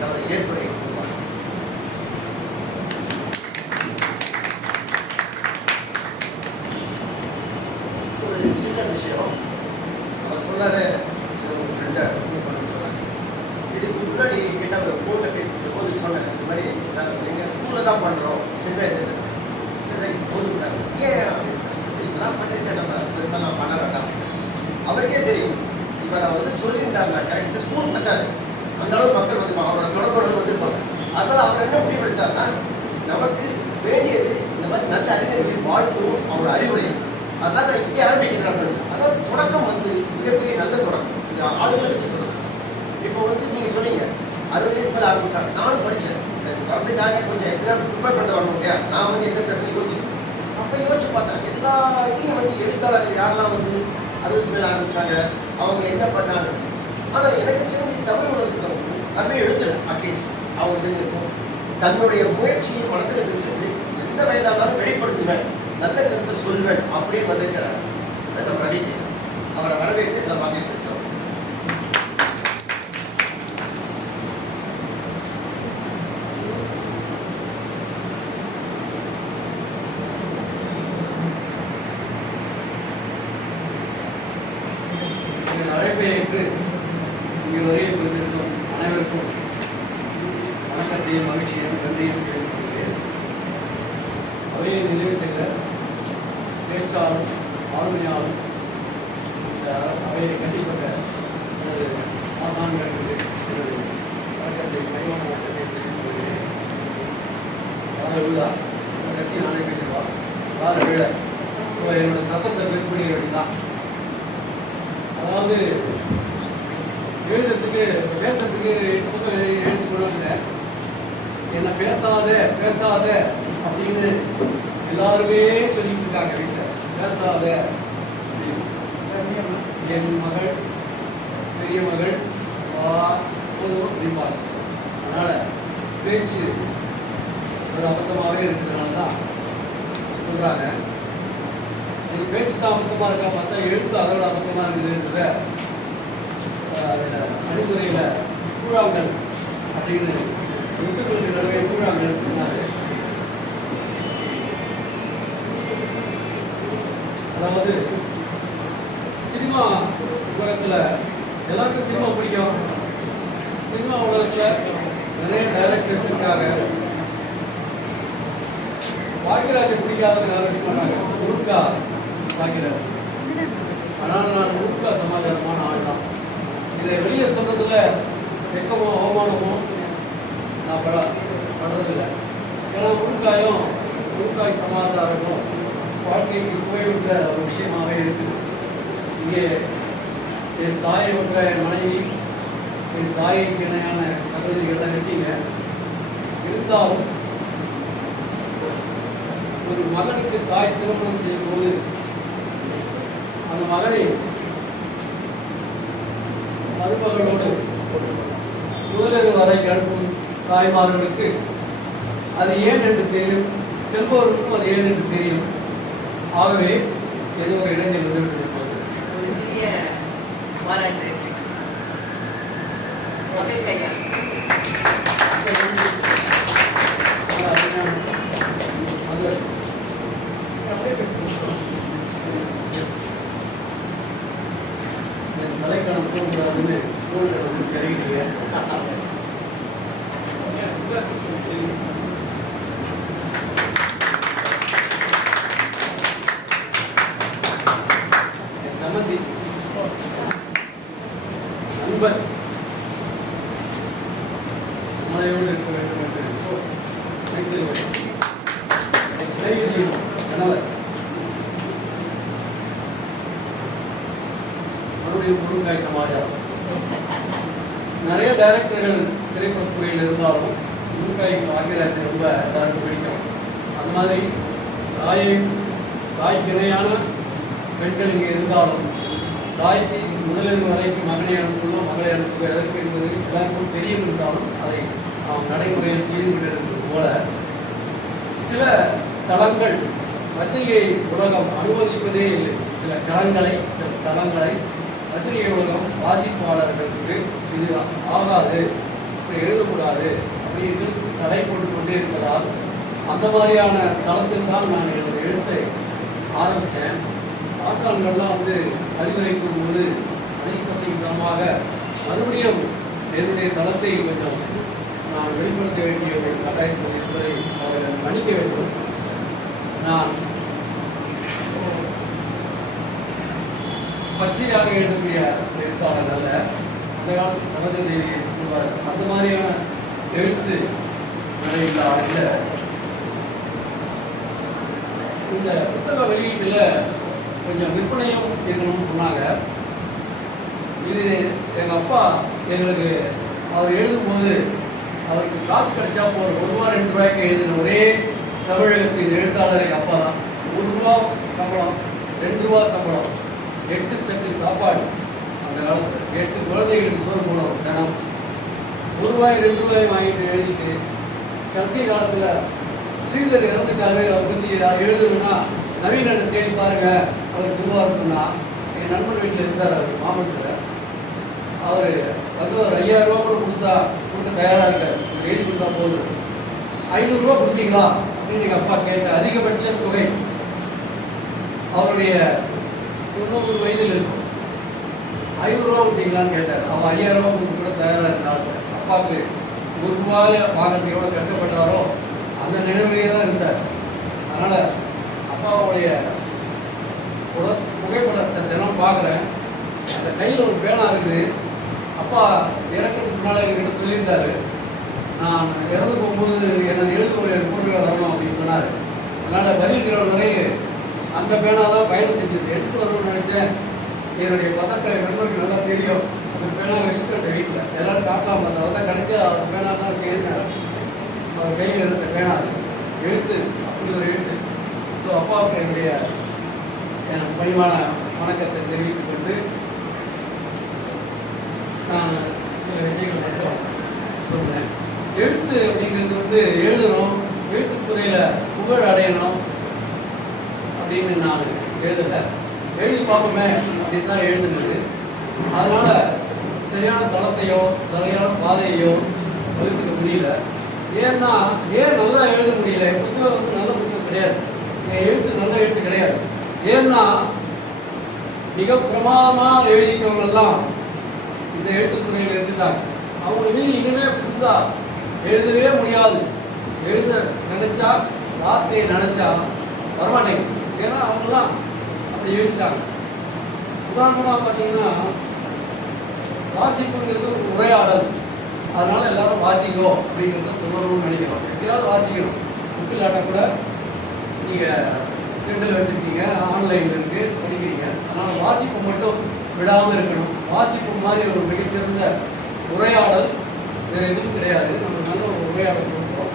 நம்முடைய ஏற்புரை ஒரு சின்ன விஷயம் அவர் சொன்னாரு. இதுக்கு முன்னாடி கிட்ட ஒரு ஃபோனில் பேசிட்டு போது சொன்னேன், இந்த மாதிரி சார் நீங்கள் ஸ்கூலில் தான் பண்ணுறோம் சின்ன போதும் சார் ஏன் இதெல்லாம் பண்ணிட்டு நம்ம பெருசாக நான் பண்ண வேண்டாம். அவருக்கே தெரியும் இப்போ நான் வந்து சொல்லியிருந்தாங்கனாக்கா இந்த ஸ்கூல் பத்தாது, அந்த அளவுக்கு மக்கள் வந்து அவரோட தொடர்பு வந்துருப்பாங்க. அதனால் அவர் என்ன முடிவெடுத்தாருன்னா நமக்கு வேண்டியது இந்த மாதிரி நல்ல அறிஞர்களின் வாழ்க்கையும் அவரோட அறிவுரை. அதனால் நான் இங்கே ஆரம்பிக்கிறேன். அதாவது தொடக்கம் வந்து மிகப்பெரிய நல்ல தொடக்கம். இந்த ஆளுகளை வச்சு சொல்லுங்கள். இப்போ வந்து நீங்கள் சொன்னீங்க 60 வயசு மேலே ஆரம்பிச்சாங்க. நானும் படித்தேன், வரதுக்காக கொஞ்சம் எக்ஸாம் ப்ரிப்பேர் பண்ணிட்டு வரணும் இல்லையா. நான் வந்து எந்த பிரச்சனை யோசிப்பேன். அப்போ யோசிச்சு பார்த்தேன், எல்லா இதையும் வந்து எழுத்தாளர்கள் யாரெல்லாம் வந்து 60 வயசு மேலே ஆரம்பித்தாங்க, அவங்க என்ன பண்ணாங்க. ஆனால் எனக்கு தெரிஞ்சு தமிழ் உலகத்தில் வந்து தமிழ் எழுத்துல அட்லீஸ்ட் அவங்க தெரிஞ்சிருக்கும் தன்னுடைய முயற்சியை மனசில் வச்சுட்டு எந்த வயதானாலும் வெளிப்படுத்துவேன், நல்ல கருத்தை சொல்வேன் அப்படின்னு வந்திருக்கிறார் நம்ம ரவிக்கு. அவரை வரவேற்று சில வார்த்தை பேசுகிறோம். அழைப்பை ஏற்று இங்கே வரைய கொண்டிருக்கும் அனைவருக்கும் வணக்கத்தையும் மகிழ்ச்சியையும் நன்றியும் தெரிவித்துள்ளேன். அவையை நிறைவு செய்த பேச்சாளர் ஆளுமையாளர் இந்த அவையை கண்டிப்பட்ட எனது ஆசான்களுக்கு எனது வணக்கத்தை கைவான வணக்கத்தை தெரிவித்துள்ளேன். விழா கத்தி நானே பேசுவா வார விழா. ஸோ என்னோட சத்தத்தை பேசக்கூடிய வேண்டிதான். அதாவது எழுதுறதுக்கு பேசுறதுக்கு எழுதி கொண்டு என்ன பேசாத பேசாத அப்படின்னு எல்லாருமே சொல்லிட்டு இருக்காங்க. வீட்டில் பேசாத என் மகள் பெரிய மகள் போதும் அப்படிம்பாங்க. அதனால பேச்சு ஒரு அபத்தமாகவே இருக்கிறதுனால தான் சொல்றாங்க. பேச்சு தான் அபத்தமாக இருக்கா பார்த்தா எழுத்து அதோட அபத்தமாக இருக்குதுன்றத அணிந்துரையில் கூழாங்கல் அப்படின்னு எழுத்துக்களுக்கு நிறைய கூழாங்கல் சொன்னாங்க. அதாவது சினிமா உலகத்தில் எல்லாருக்கும் சினிமா பிடிக்கும். சினிமா உலகத்தில் நிறைய டைரக்டர்ஸ் இருக்காங்க. பாக்கியராஜை பிடிக்காதவங்க யாரும் பண்ணாங்க. முருகா பாக்கியராஜ். ஆனால் நான் முருகா சமாச்சாரமான ஆள் தான். இதை வெளியே சொல்றதுல வெக்கமோ அவமானமோ நான் படுறதில்லை. ஏன்னா முருகாய் சமாச்சாரமும் வாழ்க்கைக்கு சுவையுள்ள ஒரு விஷயமாகவே இருக்குது. இங்கே என் தாயை விட்ட என் மனைவி, என் தாய்க்கு இணையான சகோதரிகள்லாம் வெட்டிங்க. இருந்தாலும் ஒரு மகனுக்கு தாய் திருமணம் செய்யும் போது அந்த மகனை மருமகளோடு முதலிரவு வரைக்கு அனுப்பும் தாய்மார்களுக்கு அது ஏன் என்று தெரியும், செல்பவருக்கும் அது ஏன் என்று தெரியும். ஆகவே ஏதோ ஒரு இளைஞர் வந்து விட்டிருப்பது தலைக்கணம் போகக்கூடாதுன்னு ஸ்கூலில் வந்து தெரிவிக்கிறீங்க. சமந்தி நண்பர் மனையோடு இருக்க வேண்டும் என்று சிநேகிதியும் கணவர் மறுபடியும் முருங்காய் சமாச்சாரம். நிறைய டைரக்டர்கள் திரைப்படத்துறையில் இருந்தாலும் முருங்காய் பாக்கியராஜ் ரொம்ப எல்லாருக்கும் பிடிக்கும். அந்த மாதிரி தாய்க்கு இணையான பெண்கள் இங்கே இருந்தாலும் தாய்க்கு முதலிரவு வரைக்கும் மகனை அனுப்புவதும் மகளை அனுப்புவது எதற்கு என்பது எல்லாருக்கும் தெரியும். இருந்தாலும் அதை நாம் நடைமுறையில் செய்து கொண்டிருக்கிறது போல சில தளங்கள் பத்திரிகை உலகம் அனுமதிப்பதே இல்லை. சில தளங்களை பத்திரிகை உலகம் வாசிப்பாளர்களுக்கு இது ஆகாது, இப்படி எழுதக்கூடாது அப்படின்னு தடை போட்டு கொண்டே இருப்பதால் அந்த மாதிரியான தளத்தில் தான் நான் என்னுடைய எழுத்தை ஆரம்பித்தேன். ஆசான்கள்லாம் வந்து அறிவுரை கூறும்போது அதிகமாக மறுபடியும் என்னுடைய தளத்தை கொஞ்சம் நான் வெளிப்படுத்த வேண்டிய ஒரு கட்டாயத்தில் என்பதை அவர்கள் மன்னிக்க வேண்டும். நான் பச்சையாக எழுதக்கூடிய எழுத்தாளர் அல்ல. அந்த காலத்து சரோஜதேவி சொல்வார், அந்த மாதிரியான எழுத்து நிலையுள்ள ஆளுங்க. இந்த புத்தக வெளியீட்டில் கொஞ்சம் விற்பனையும் இருக்கணும்னு சொன்னாங்க. இது எங்கள் அப்பா எங்களுக்கு அவர் எழுதும்போது அவருக்கு காசு கிடைச்சா போகிற ₹1 2 எழுதின ஒரே தமிழகத்தின் எழுத்தாளர் எங்கள் அப்பா தான். ₹1 சம்பளம், ₹2 சம்பளம், 8 தட்டு சாப்பாடு. அந்த காலத்தில் 8 குழந்தைகளுக்கு சோறு போனோம் தினம். ₹1 2 வாங்கிட்டு எழுதிட்டு கடைசி காலத்தில் ஸ்ரீதர் இறந்துட்டாரு, அவர் பற்றி எழுதணும்னா நவீனத்தை தேடி பாருங்க, அவர் சும்மா இருக்குன்னா என் நண்பர் வீட்டில் இருந்தார். அவர் மாமல்லத்தில் அவர் வந்து ஒரு ₹5000 கூட கொடுக்க தயாராக இருக்கார். எழுதி கொடுத்தா போதும். ₹500 கொடுத்தீங்களா அப்படின்னு எங்கள் அப்பா கேட்ட அதிகபட்ச தொகை அவருடைய 90 வயதில் இருக்கும். ₹500 கொடுத்தீங்களான்னு கேட்டார். அவர் ₹5000 கொடுக்க கூட தயாராக இருந்தாங்க. அப்பாவுக்கு ₹1 வாங்கிறது எவ்வளோ கஷ்டப்பட்டாரோ அந்த நினைவிலேயே தான் இருந்தார். அதனால் அப்பாவுடைய புகைப்படத்தை தினம் பார்க்குறேன். அந்த கையில் ஒரு பேனா இருக்குது. அப்பா இறக்கிறதுக்கு முன்னால் என்கிட்ட சொல்லியிருந்தார், நான் இறந்து போகும்போது எனது எழுதுமுறை கூடுதல் வரணும் அப்படின்னு சொன்னார். அதனால் வருகிற வரையில் அந்த பேனா தான் பயணம் செஞ்சது. எடுத்து வரணும்னு நினைச்சேன். என்னுடைய பதக்க நண்பருக்கு நல்லா தெரியும். அந்த பேனா வச்சுக்கிட்ட வீட்டில் எல்லோரும் காட்டலாம் பார்த்தா தான் கடைசியாக அந்த பேனா தான் எழுதினார். அவர் கையில் இருந்த பேனா எழுத்து அப்படி ஒரு எழுத்து. ஸோ அப்பாவுக்கு என்னுடைய பணிவான வணக்கத்தை தெரிவித்துக் கொண்டு நான் சில விஷயங்கள் மட்டும் சொல்கிறேன். எழுத்து அப்படிங்கிறது வந்து எழுதணும், எழுத்துத்துறையில் புகழ் அடையணும் அப்படின்னு நான் எழுதலை. எழுதி பார்ப்போமே அப்படின்னு தான் எழுதுனது. அதனால் சரியான தளத்தையோ சரியான பாதையோ வகுத்துக்க முடியல. ஏன்னா ஏன் நல்லா எழுத முடியல? புத்தகம் வந்து நல்ல புத்தகம் கிடையாது, என் எழுத்து நல்ல எழுத்து கிடையாது. ஏன்னா மிக பிரமாதமாக எழுதிக்கவங்கெல்லாம் இந்த எழுத்துத்துறையில் இருந்துட்டாங்க. அவங்க மீறி இனிமே புதுசாக எழுதவே முடியாது. எழுத நினைச்சா வார்த்தையை நினைச்சா வரமாட்டேங்குது. ஏன்னா அவங்கெல்லாம் அப்படி எழுதிட்டாங்க. உதாரணமாக பார்த்தீங்கன்னா வாசிப்புங்கிறது ஒரு உரையாடல். அதனால எல்லாரும் வாசிக்கோ அப்படிங்கிறத சொல்லணும்னு நினைக்கிறோம். எப்படியாவது வாசிக்கணும். புக்கில் கூட நீங்கள் கிண்டல் வச்சுருக்கீங்க, ஆன்லைனில் இருக்குது, படிக்கிறீங்க. அதனால் வாசிப்பு மட்டும் விடாமல் இருக்கணும். வாசிப்பு மாதிரி ஒரு மிகச்சிறந்த உரையாடல் வேறு எதுவும் கிடையாது. நம்ம நல்ல ஒரு உரையாடல் சொல்கிறோம்.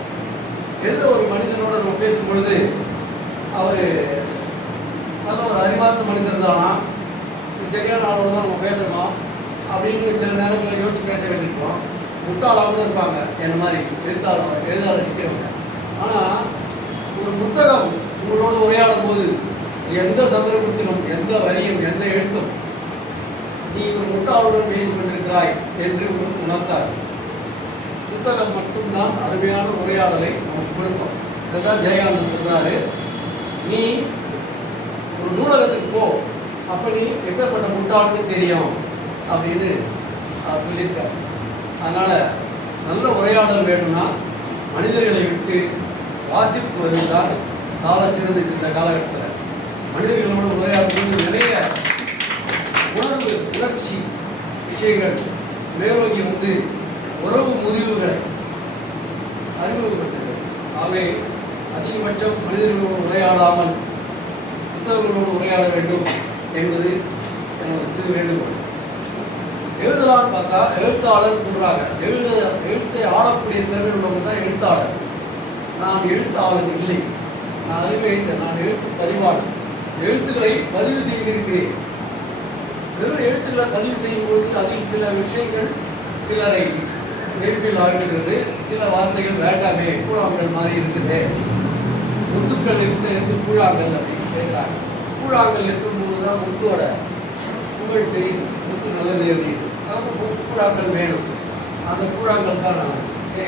எந்த ஒரு மனிதனோட நம்ம பேசும் பொழுது அவர் நல்ல ஒரு அறிவார்ந்த மனிதர் தானா, சரியான ஆளோட தான் நம்ம பேசணும் அப்படின்னு சில நேரங்களில் யோசிச்சு பேச வேண்டியிருக்கோம். முட்டாளாகவும் இருப்பாங்க என்ன மாதிரி எழுதாளர் நிற்கிறவங்க. ஆனால் ஒரு புத்தகம் உங்களோட உரையாடும் போது எந்த சந்தர்ப்பத்திலும் எந்த வரியும் எந்த எழுத்தும் நீ ஒரு முட்டாளுடன் பேசி கொண்டிருக்கிறாய் என்று உணர்த்தார். புத்தகம் மட்டும்தான் அருமையான உரையாடலை நமக்கு கொடுக்கும். இதைதான் ஜெயகாந்தன் சொல்றாரு, நீ ஒரு நூலகத்துக்கு போ, அப்ப நீ எப்பேற்பட்ட முட்டாளுன்னு தெரியும் அப்படின்னு அவர் சொல்லியிருக்கார். அதனால நல்ல உரையாடல் வேணும்னா மனிதர்களை விட்டு வாசிப்பு வருவதுதான் சால சிறந்த இந்த காலகட்டத்தில். மனிதர்களோட உரையாடும்போது நிறைய உணர்ச்சி விஷயங்கள் மேலோங்கி வந்து உறவு முறிவுகளை அறிமுகப்படுத்துகிறது. ஆகவே அதிகபட்சம் மனிதர்களோடு உரையாடாமல் புத்தகங்களோடு உரையாட வேண்டும் என்பது எனது சிறு வேண்டுகோள். எழுதலான்னு பார்த்தா எழுத்தாளர் சொல்றாங்க. எழுத்தை ஆளக்கூடிய திறமை உள்ளவங்க தான் எழுத்தாளர். நான் எழுத்தாளர் இல்லை, நான் அறிவியல், நான் எழுத்து பதிவாளர். எழுத்துக்களை பதிவு செய்திருக்கிறேன். வெறும் எழுத்துக்களை பதிவு செய்யும் பொழுது அதில் சில விஷயங்கள் சிலரை நெருப்பில் ஆழ்கிறது, சில வார்த்தைகள் வேண்டாமே கூழாங்கல் மாதிரி இருக்குது. முத்துக்கள் இருந்து கூழாங்கல் அப்படின்னு கேட்கிறாங்க. கூழாங்கல் இருக்கும்போது தான் முத்தோட புகழ் தெரியுது, முத்து நல்லது அப்படின்னு. கூழாங்கல் வேணும். அந்த கூழாங்கல் தான்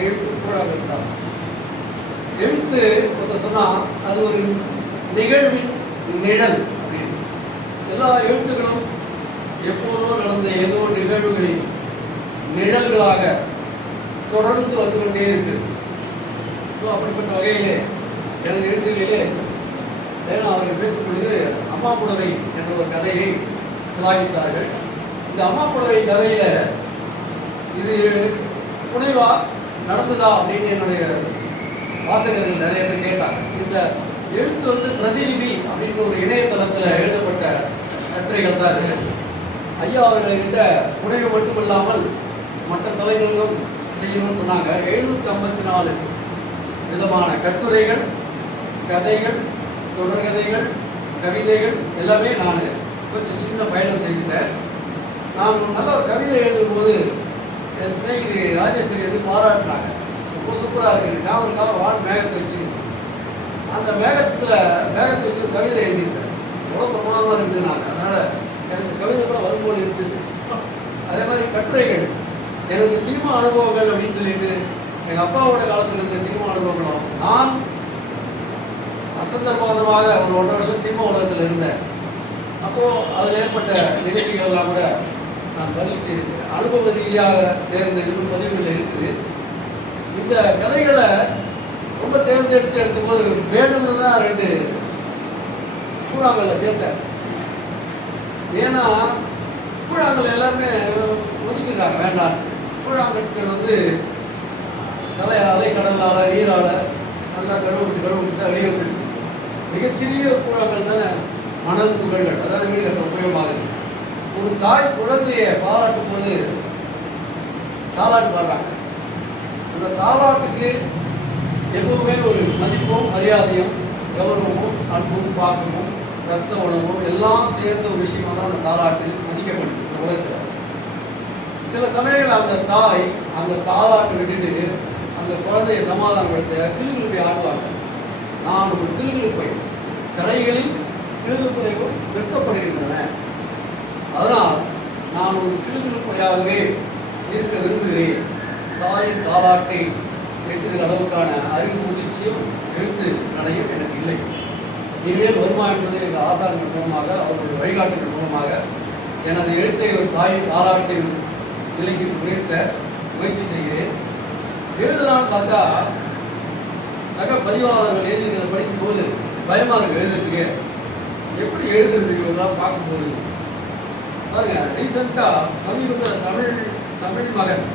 எழுத்து கூழாங்கல் தான். எழுத்து ஒருத்தர் சொன்னால் அது ஒரு நிகழ்வின் நிழல் அப்படின்னு. எல்லா எழுத்துக்களும் எப்போதும் நடந்த ஏதோ நிகழ்வுகளின் நிழல்களாக தொடர்ந்து வந்து கொண்டே இருக்குது. ஸோ அப்படிப்பட்ட வகையிலே எனது எழுத்துகளிலே ஏன்னா அவர்கள் பேசும்பொழுது அம்மா புடவை என்ற ஒரு கதையை சிலாகித்தார்கள். இந்த அம்மா புடவை கதையில் இது புனைவா நடந்ததா அப்படின்னு என்னுடைய வாசகர்கள் நிறைய பேர் கேட்டாங்க. இந்த எழுத்து வந்து பிரதிநிதி அப்படின்ற ஒரு இணையதளத்தில் எழுதப்பட்ட கட்டுரைகள் தான் இருக்கு. ஐயா அவர்கள்கிட்ட புனைவு மட்டுமில்லாமல் மற்ற தலைவர்களும் செய்யணும்னு சொன்னாங்க. 754 விதமான கட்டுரைகள், கதைகள், தொடர்கதைகள், கவிதைகள் எல்லாமே நான் கொஞ்சம் சின்ன பயணம் செய்துட்டேன். நான் நல்ல ஒரு கவிதை எழுதும்போது என் சிநேகிதி ராஜேஸ்வரி வந்து பாராட்டினாங்க. சூப்பராக இருக்குது, ஞாபகம் வான் மேகத்தை வச்சு அந்த மேகத்தை வச்சு ஒரு கவிதை எழுதியிருக்கேன். எவ்வளோ பிரமாணமாக இருக்குது. நான் அதனால் எனக்கு கவிதை கூட வரும்போது இருக்குது. அதே மாதிரி கட்டுரைகள், எனது சினிமா அனுபவங்கள் அப்படின்னு சொல்லிட்டு எங்கள் அப்பாவோட காலத்தில் இருந்த சினிமா அனுபவங்களும், நான் அசந்தர்பாதமாக ஒரு 1.5 வருஷம் சினிமா உலகத்தில் இருந்தேன். அப்போது அதில் ஏற்பட்ட நிகழ்ச்சிகள் எல்லாம் கூட நான் பதிவு செய்திருக்கேன். அனுபவ ரீதியாக தேர்ந்த இது பதிவுகள் இருக்குது. இந்த கதைகளை ரொம்ப தேர்ந்தெடுத்து எடுக்கும்போது வேணும்னு தான் 2 கூழாங்கல்ல சேர்த்தேன். ஏன்னா கூழாங்கல் எல்லாருமே ஒதுக்கிறாங்க வேண்டாம். கூழாங்கற்கள் வந்து அலைக்கடலால் நீரால் நல்லா கழுவிட்டு தான் வெளியே வந்துருக்கு. மிகச்சிறிய கூழாங்கல் தானே மணல் துகள்கள், அதாவது வீடு கட்ட உபயோகமாகுது. ஒரு தாய் குழந்தையை பாராட்டும் போது தாலாட்டு பாடுறாங்க. அந்த தாலாட்டுக்கு எப்பவுமே ஒரு மதிப்பும் மரியாதையும் கௌரவமும் அன்பும் பாசமும் ரத்த உணவும் எல்லாம் சேர்ந்த ஒரு விஷயமா தான் அந்த தாலாட்டு மதிக்கப்படுது உலகத்தில். சில சமயங்கள் அந்த தாய் அந்த தாலாட்டு விட்டுட்டு அந்த குழந்தையை சமாதானப்படுத்த கிளுகிழுப்பை ஆடுவாங்க. நான் ஒரு கிளுகிழுப்பை, கடைகளில் கிளுகிழுப்பைகள் விற்கப்படுகின்றன, அதனால் நான் ஒரு கிளுகிழுப்பையாகவே இருக்க விரும்புகிறேன். தாயின் தாலாட்டை எட்டுகிற அளவுக்கான அறிவு முதிர்ச்சியும் எழுத்து நடையும் எனக்கு இல்லை. இனிமேல் வருமா என்பது எங்கள் ஆசான்கள் மூலமாக, அவர்களுடைய வழிகாட்டுகள் மூலமாக எனது எழுத்தை ஒரு தாயின் தாலாட்டை நிலைக்கு உயர்த்த முயற்சி செய்கிறேன். எழுதலான்னு பார்த்தா சக பதிவாளர்கள் எழுதிக்கிறத படிக்கும்போது பயமாக இருக்கு எழுதுறதுக்கு. எப்படி எழுதுறதுலாம் பார்க்கும்போது பாருங்க, ரீசெண்டாக சமீபத்தில் தமிழ் மகன்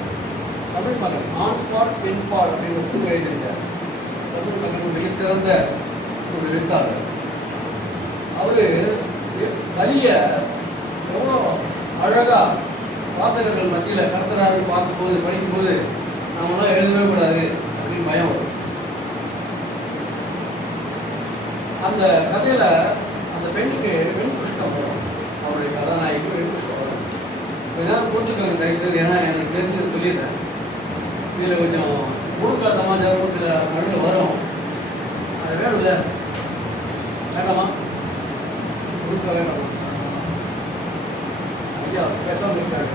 ஆண்பால் பெண்பால் அப்படின்னு ஒப்புமை எழுதியிருக்கார். தமிழ் மகன் மிகச்சிறந்த ஒரு எழுத்தாளர். அவர் கலிய எவ்வளோ அழகாக வாசகர்கள் மத்தியில் கடத்துறாருன்னு பார்க்கும்போது படிக்கும்போது நம்மளாம் எழுதவே கூடாது அப்படின்னு பயம் வரும். அந்த கதையில் அந்த பெண்ணுக்கு பெண் புஷ்டம் வரும். அவருடைய கதாநாயகிக்கு பெண் புஷ்டம் வரும். கொஞ்ச நேரம் புரிஞ்சுக்கோங்க தயவுசெய்து, ஏன்னா எனக்கு தெரிஞ்சது சொல்லிடுறேன். இதில் கொஞ்சம் முழுக்கா சமாச்சாரமும் சில மனித வரும். அது வேணும்ல, வேண்டாமா? முழுக்க வேண்டாமா? ஐயா பேசாமல் இருக்காங்க.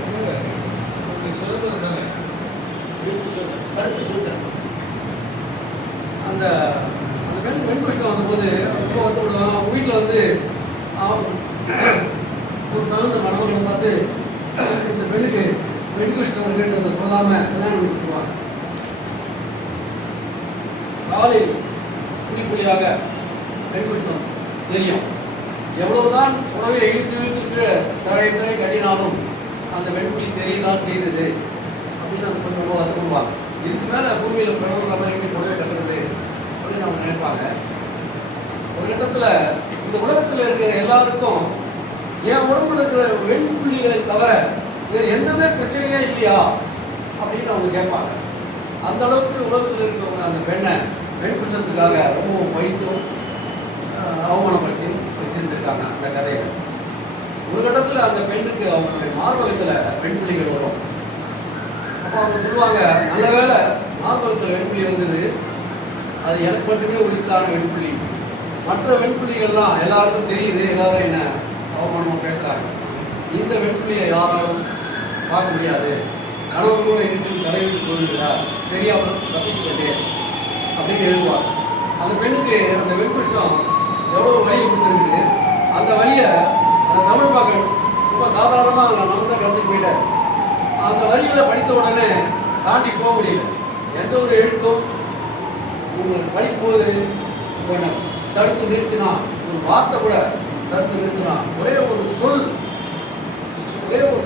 சொல்லுங்க, கருத்து சொல்லுறேன். அந்த அந்த பெண் புஷ்டம் வந்தபோது ரொம்ப வந்து விடுவாங்க. அவங்க வீட்டில் வந்து ஒரு தகுந்த மணமகளை பார்த்து இந்த பெண்ணுக்கு வெண்குஷ்டம் இருக்குன்றதை சொல்லாமல் கல்யாணம் பண்ணி கொடுத்துருவாங்க. காலில் புலியாக வெண்குஷ்டம் தெரியும். எவ்வளவுதான் உணவை இழுத்துட்டு தழையை கட்டினாலும் அந்த வெண்புலி தெரியதான் செய்தது அப்படின்னு அந்த பெண் ரொம்ப வருவாங்க. இதுக்கு மேலே பூமியில் பிரபல மாதிரி புடவை கட்டுறது அப்படின்னு அவங்க நினைப்பாங்க. ஒரு கட்டத்தில் இந்த உலகத்தில் இருக்கிற எல்லாருக்கும் என் உடம்புல இருக்கிற வெண்புள்ளிகளை தவிர வேறு எந்தமே பிரச்சனையே இல்லையா அப்படின்னு அவங்க கேட்பாங்க. அந்த அளவுக்கு உலகத்தில் இருக்கிறவங்க அந்த பெண் குற்றத்துக்காக ரொம்பவும் பயிற்றும் அவமானப்படுத்தியும் வச்சிருந்துருக்காங்க அந்த கதையை. ஒரு கட்டத்தில் அந்த பெண்ணுக்கு அவங்களுடைய மார்பகத்தில் வெண்புள்ளிகள் வரும். அப்போ அவங்க சொல்லுவாங்க, நல்ல வேளை மார்பகத்தில் வெண்புள்ளி வந்தது, அது எனக்கு மட்டுமே உரித்தான வெண்புள்ளி. மற்ற வெண்புள்ளிகள்லாம் எல்லாருக்கும் தெரியுது, எல்லாரும் என்ன அவமானமாக பேசுகிறாங்க. இந்த வெண்புள்ளியை யாராலும் பார்க்க முடியாது, கணவர் கூட இருக்கு தலைவிட்டு போயிருக்கிறார், தெரியாமல் தப்பிச்சுட்டேன் அப்படின்னு எழுதுவாங்க. அந்த பெண்ணுக்கு அந்த வெண்குஷ்டம் எவ்வளோ வழி கொடுத்துருக்குது, அந்த வழியை அந்த தமிழ் மக்கள் ரொம்ப சாதாரணமாக நம்ம தான் கடந்துட்டு போயிட்டார். அந்த வரிகளை படித்த உடனே தாண்டி போக முடியல. எந்த ஒரு எழுத்தும் உங்களுக்கு படிக்கும்போது உடனே தடுத்து நிறுத்தினா, ஒரு வார்த்தை கூட தடுத்து நிறுத்தினா, ஒரே ஒரு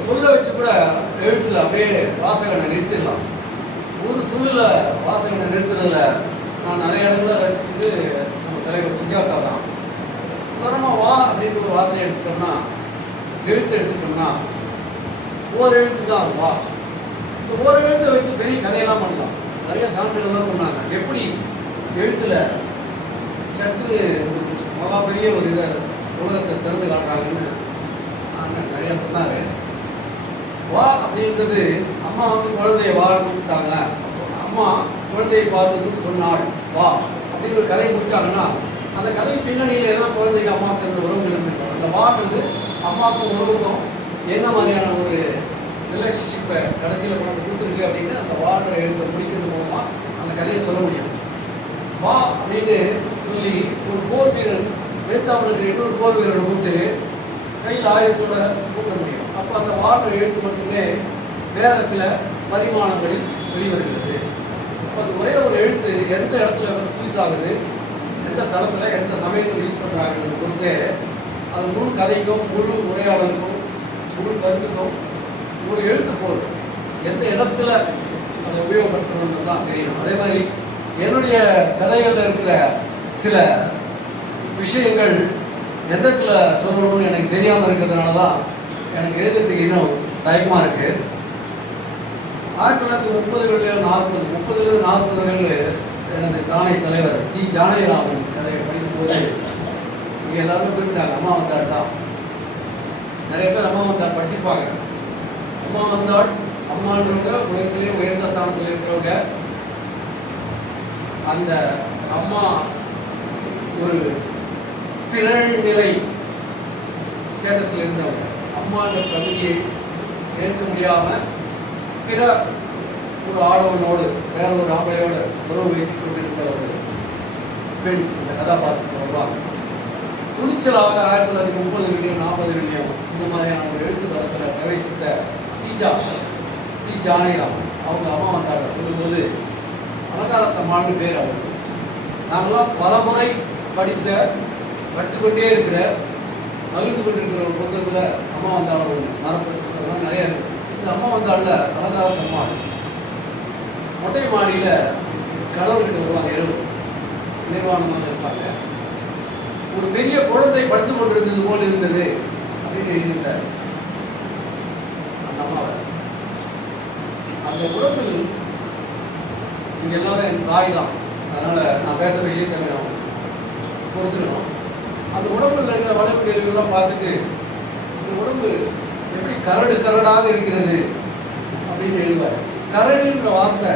சொல்ல வச்சு கூட எழுத்துல அப்படியே வாசகனை நிறுத்திடலாம். ஒரு சொல்லில் வாசகனை நிறுத்துறதுல நான் நிறைய இடத்துல ரசிச்சது நம்ம தலைவர் சுஜாதா தான். உதாரணமாக வா அப்படின்ற ஒரு வார்த்தையை எடுத்துட்டோம்னா, எழுத்து எடுத்துட்டோம்னா ஒரு எழுத்து தான் வா. ஒரு எழுத்தை வச்சு பெரிய கதையெல்லாம் பண்ணலாம். நிறைய சான்றுகள் தான் சொன்னாங்க எப்படி எழுத்துல சற்று மகா பெரிய ஒரு இதை உலகத்தை திறந்து காட்டுறாங்கன்னு நிறைய சொன்னாரு. வா அப்படின்றது அம்மா வந்து குழந்தைய வாழ்ந்துட்டாங்க, அம்மா குழந்தையை பார்த்ததும் சொன்னாள் வா அப்படின்னு ஒரு கதையை முடிச்சாங்கன்னா, அந்த கதை பின்னணியில் எதனா குழந்தைக்கு அம்மாவுக்கு இருந்த உறவுகள் இருந்துருக்கும். அந்த வான்றது அம்மாவுக்கும் உறவுக்கும் என்ன மாதிரியான ஒரு ரிலேஷன்ஷிப்பை கடைசியில் கொண்டு கொடுத்துருக்கு அப்படின்னு அந்த வாடுற எழுத முடிக்கிறது மூலமாக அந்த கதையை சொல்ல முடியும். வா அப்படின்னு சொல்லி ஒரு போர் வீரன் எழுத்தாளருக்கு இன்னொரு போர் வீரனை கூப்பிட்டு கையில் ஆயுதத்தோட கூப்பிட முடியும். அப்போ அந்த வாடுற எழுத்து மட்டுமே வேற சில பரிமாணங்களில் வெளிவருகிறது. அப்போ அது ஒரே ஒரு எழுத்து எந்த இடத்துல யூஸ் ஆகுது, எந்த தளத்தில் எந்த சமயத்தில் யூஸ் பண்ணுறாங்கிறது பொறுத்தே அது முழு கதைக்கும் முழு உரையாடலுக்கும் முழு கருத்துக்கும் ஒரு எழுத்து போகுது. எந்த இடத்துல அதை உபயோகப்படுத்தணும்னு தான் தெரியும். அதே மாதிரி என்னுடைய கதைகளில் இருக்கிற சில விஷயங்கள் எந்த இடத்துல சொல்லணும்னு எனக்கு தெரியாமல் இருக்கிறதுனால தான் எனக்கு எழுதுறதுக்கு இன்னும் தயக்கமாக இருக்குது. 1930களில் 30களில் எனது தானை தலைவர் டி ஜானகிராமன் கதையை படிக்கும்போது இங்கே எல்லாருமே குறிப்பிட்டாங்க அம்மா வந்தாள் தான். நிறைய பேர் அம்மா வந்தாள் படிச்சிருப்பாங்க. அம்மா வந்தாள் அம்மான்றவங்க உலகத்திலேயே உயர்ந்த ஸ்தானத்தில் இருக்கிறவங்க. அந்த அம்மா ஒரு பிறழ்நிலை ஸ்டேட்டஸில் இருந்தவங்க. அம்மான்ற பகுதியை ஏற்க முடியாமல் பிற ஒரு ஆடவனோடு வேற ஒரு ஆம்பளையோடு உறவு வைத்துக் கொண்டிருக்கிற ஒரு பெண் இந்த கதாபாத்திரம் வருவாங்க. துணிச்சலாக 1930களிலும் 40களிலும் இந்த மாதிரியான ஒரு எழுத்துக்களத்தில் பிரவேசித்த டி ஜானகிராமன் அவங்க அம்மா வந்தாங்க சொல்லும்போது அலங்காரத்தம்மான்னு பேர் அவருக்கு. நாங்களாம் பல முறை படித்துக்கொண்டே இருக்கிற மகிழ்ந்து கொண்டிருக்கிற ஒரு புத்தகத்தில் அம்மா வந்தாலும் ஒன்று மரப்பிரச்சனை நிறைய இருக்குது. இந்த அம்மா வந்தால அலங்காரத்தம்மா மொட்டை மாடியில் கணவர்கிட்ட வருவாங்க, இரவு நிர்வாணமாக இருப்பாங்க. ஒரு பெரிய குழந்தை படுத்து கொண்டிருந்தது போல் இருந்தது அப்படின்னு எழுதியிருந்தார் அந்த அம்மாவை. அந்த உடம்பில் இங்கே எல்லாரும் என் தாய் தான், அதனால் நான் பேசுகிற விஷயத்தை கொஞ்சம் பொறுத்துக்கணும். அந்த உடம்புல இருக்கிற வளர்ப்பு கேள்விகள்லாம் பார்த்துட்டு இந்த உடம்பு எப்படி கரடாக இருக்கிறது அப்படின்னு எழுதுவார். கரடுன்ற வார்த்தை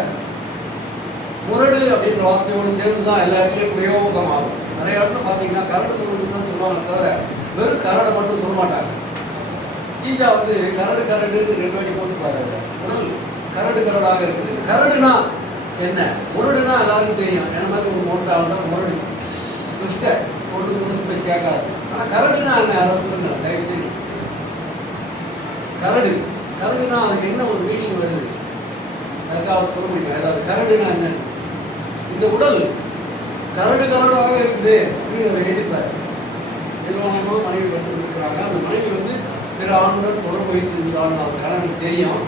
முரடு அப்படின்ற வார்த்தையோடு சேர்ந்து தான் எல்லா இடத்துலையும் பிரயோகமாகும். நிறைய இடத்துல பார்த்தீங்கன்னா கரடு முரடு தான் சொல்லுவாங்க, தவிர வெறும் கரடை மட்டும் சொல்ல மாட்டாங்க. சீஜா வந்து கரடுன்னு 2 வாட்டி போட்டு பாருங்க. உடல் கரடாக இருக்குது. கரடுனா என்ன, முரடுனா எல்லாருக்கும் தெரியும். என்ன மாதிரி ஒரு மோட்டாக முரடு துஷ்ட போட்டு போய் கேட்காது. ஆனால் கரடுனா என்ன அர்த்தம் தயவுசெய்து. கரடுனா அதுக்கு என்ன ஒரு மீனிங் வருது அதுக்காக சொல்ல முடியும். அதாவது கரடுனா என்ன, இந்த உடல் கரடாக இருக்குது அப்படின்னு அவர் எழுதிப்பார். நிர்வாணமாக மனைவி வந்து இருக்கிறாங்க. அந்த மனைவி வந்து பிற ஆணுடன் தொடர்பு வைத்திருந்தாலும் அவர் கணவனுக்கு தெரியும்.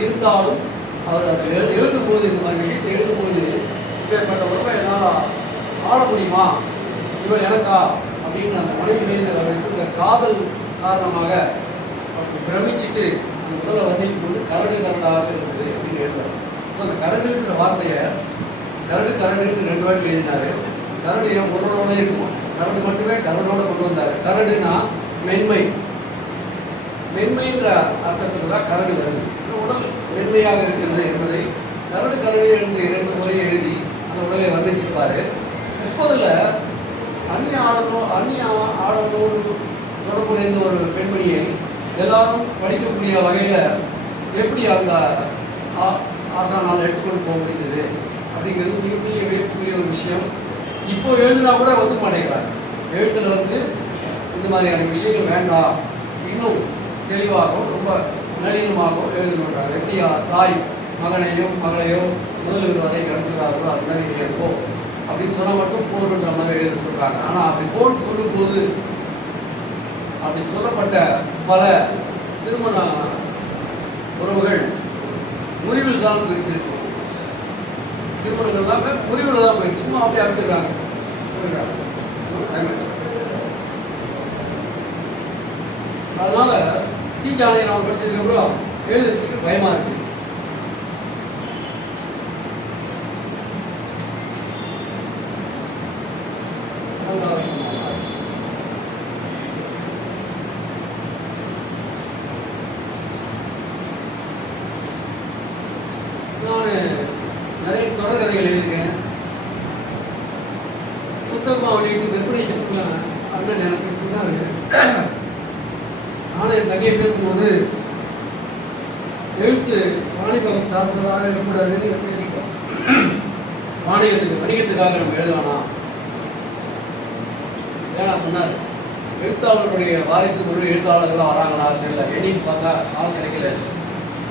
இருந்தாலும் அவர் அதை எழுதும்போது இந்த மாதிரி விஷயத்தை எழுதும்போது இப்பேற்பட்ட உடம்பை என்னால் ஆள முடியுமா, இவள் எனக்கா அப்படின்னு அந்த மனைவி மீது அவர் இருக்கிற காதல் காரணமாக பிரமிச்சுட்டு அந்த உடலை வர்ணிக்கும் போது கரடாக இருக்குது அப்படின்னு எழுதுறாரு. ஸோ அந்த கரடுன்ற வார்த்தையை கரடுன்னு 2 வாட்டி எழுதினாரு. கரடு ஏன் பொருளோட இருக்கும், கரடு மட்டுமே கரடோட கொண்டு வந்தார். கரடுனா மென்மைன்ற அர்த்தத்துக்கு தான் கரடு வருது. உடல் மென்மையாக இருக்கிறது என்பதை கரடு என்று 2 முறை எழுதி அந்த உடலை வர்ணிச்சிருப்பாரு. 30ல் அந்நிய ஆடவனோடு தொடர்புடைய ஒரு பெண்மணியை எல்லாரும் படிக்கக்கூடிய வகையில் எப்படி அந்த ஆசானால் எடுத்துக்கொண்டு போக முடிந்தது அப்படிங்கிறது மிகப்பெரிய வியப்புக்குரிய ஒரு விஷயம். இப்போ எழுதுனா கூட ஒத்துக்க மாட்டேங்கிறாங்க. எழுத்துல வந்து இந்த மாதிரியான விஷயங்கள் வேண்டாம், இன்னும் தெளிவாகவும் ரொம்ப நளினமாகவும் எழுதணுன்றாங்க. எப்படி தாய் மகளையோ முதல்வர் வரை நடத்துகிறார்களோ அது மாதிரி இருக்கோ அப்படின்னு சொன்னால் மட்டும் போடுன்ற மாதிரி எழுத சொல்கிறாங்க. ஆனால் அப்படி போன்னு சொல்லும்போது அப்படி சொல்லப்பட்ட பல திருமண உறவுகள் முறிவில் தான் பிரித்திருக்கும். திருமணங்கள் எல்லாமே முறிவில் தான் போயிடுச்சு. சும்மா அப்படியே அமைச்சிருக்காங்க. அதனால ஜானையை நாம் படிச்சதுக்கு அப்புறம் எழுதுறதுக்கு பயமா இருக்கு. நான் நிறைய தொடர்கதைகள் எழுதியிருக்கேன். புத்தகமாக வெளியிட்டு விற்பனை செய்ய அண்ணன் எனக்கு சொன்னாரு. ஆனால் என் தங்கையை பேசும்போது எழுத்து வாணிபகம் சார்ந்ததாக இருக்கக்கூடாதுன்னு எப்படி இருக்கோம். வணிகத்துக்காக நம்ம எழுதலாம். ஏன்னா சொன்னார், எழுத்தாளர்களுடைய வாரிசு ஒரு எழுத்தாளர்களாக வராங்களா தெரியல, என்னைக்கு பார்த்தா ஆள் கிடைக்கல.